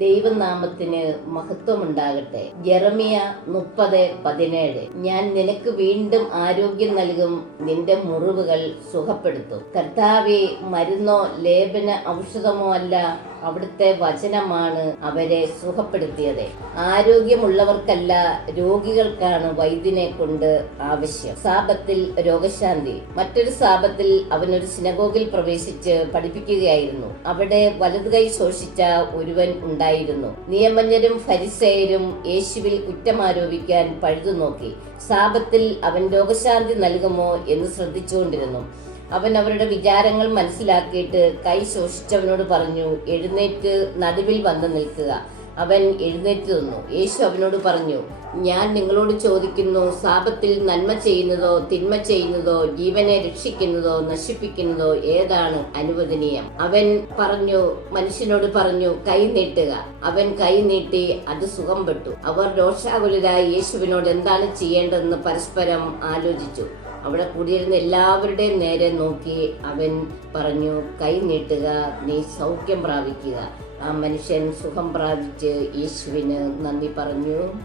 ദൈവനാമത്തിന് മഹത്വമുണ്ടാകട്ടെ. യെരമ്യ 30:17. ഞാൻ നിനക്ക് വീണ്ടും ആരോഗ്യം നൽകും, നിന്റെ മുറിവുകൾ സുഖപ്പെടുത്തും. കർത്താവേ, മരുന്നോ ലേപന ഔഷധമോ അല്ല, അവിടുത്തെ വചനമാണ് അവരെ സുഖപ്പെടുത്തിയത്. ആരോഗ്യമുള്ളവർക്കല്ല, രോഗികൾക്കാണ് വൈദ്യനെ കൊണ്ട് ആവശ്യം. സാപത്തിൽ രോഗശാന്തി. മറ്റൊരു സാപത്തിൽ അവനൊരു സിനഗോഗിൽ പ്രവേശിച്ച് പഠിപ്പിക്കുകയായിരുന്നു. അവിടെ വലതുകൈ ശോഷിച്ച ഒരുവൻ ഉണ്ടായിരുന്നു. നിയമജ്ഞരും ഫരിസേയരും യേശുവിൽ കുറ്റമാരോപിക്കാൻ പഴുതു നോക്കി. സാപത്തിൽ അവൻ രോഗശാന്തി നൽകുമോ എന്ന് ശ്രദ്ധിച്ചുകൊണ്ടിരുന്നു. അവൻ അവരുടെ വിചാരങ്ങൾ മനസ്സിലാക്കിയിട്ട് കൈ ശോഷിച്ചവനോട് പറഞ്ഞു, എഴുന്നേറ്റ് നടുവിൽ വന്ന് നിൽക്കുക. അവൻ എഴുന്നേറ്റ് നിന്നു. യേശു അവനോട് പറഞ്ഞു, ഞാൻ നിങ്ങളോട് ചോദിക്കുന്നു, സാപത്തിൽ നന്മ ചെയ്യുന്നതോ തിന്മ ചെയ്യുന്നതോ, ജീവനെ രക്ഷിക്കുന്നതോ നശിപ്പിക്കുന്നതോ ഏതാണ് അനുവദനീയം? അവൻ മനുഷ്യനോട് പറഞ്ഞു, കൈ നീട്ടുക. അവൻ കൈ നീട്ടി, അത് സുഖം പെട്ടു. അവർ രോഷാകുലരായി യേശുവിനോട് എന്താണ് ചെയ്യേണ്ടതെന്ന് പരസ്പരം ആലോചിച്ചു. അവിടെ കൂടിയിരുന്ന എല്ലാവരുടെയും നേരെ നോക്കി അവൻ പറഞ്ഞു, കൈ നീട്ടുക, നീ സൗഖ്യം പ്രാപിക്കുക. ആ മനുഷ്യൻ സുഖം പ്രാപിച്ച് യേശുവിന് നന്ദി പറഞ്ഞു.